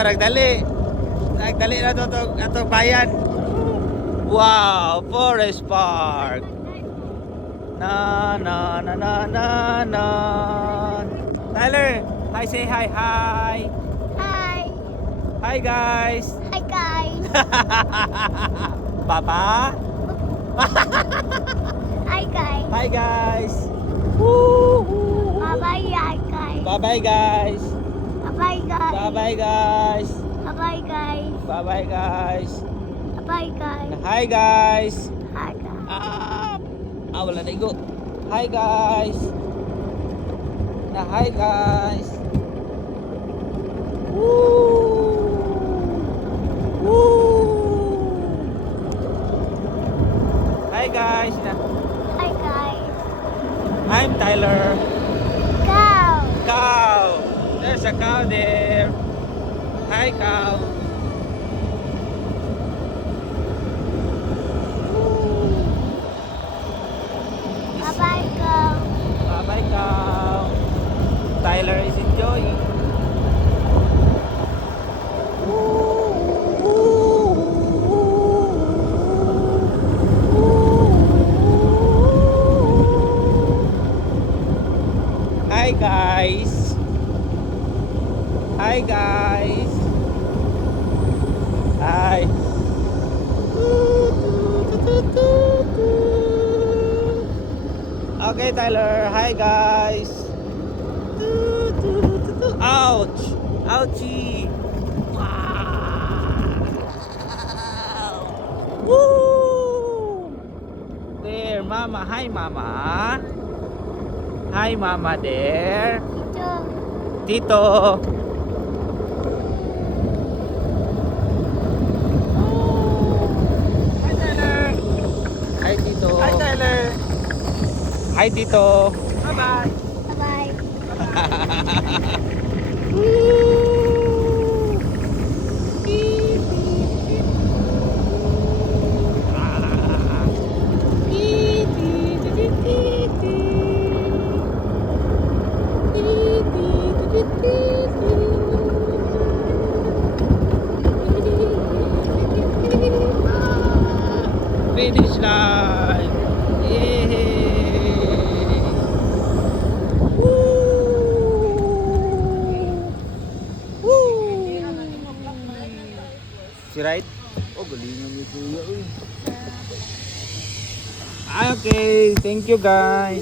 to, nagdali. Nagdali na to atong bayan. Wow, Forest Park. Na na na na na na. Tyler, hi, say hi, hi. Hi. Hi guys. Hi guys. Papa. Hi guys. Hi guys. Woo, woo. Bye bye guys. Bye bye guys. Bye bye guys. Bye bye guys. Bye bye guys. Bye bye guys. Bye bye guys. Hi guys. Hi guys. Wala na igo. Hi guys. Hi guys. Woo. Woo. Hi guys. Hi guys. I'm Tyler. Go. Cow. There's a cow there. Hi cow. Bye bye go. Bye bye cow. Tyler is enjoying. Hi guys. Hi guys. Hi. Okay, Tyler. Hi guys. Ouch. Ouchie. Wow. Woo. There, mama. Hi, mama. Hi, mama there. Ito. Tito. Hi, Tyler. Hi, Tito. Hi, Tyler. Hi, Tito. Bye-bye. Bye bye. Finish line. Yay. Woo. Si right? Oh, galingan ni Kuya. Okay, thank you guys.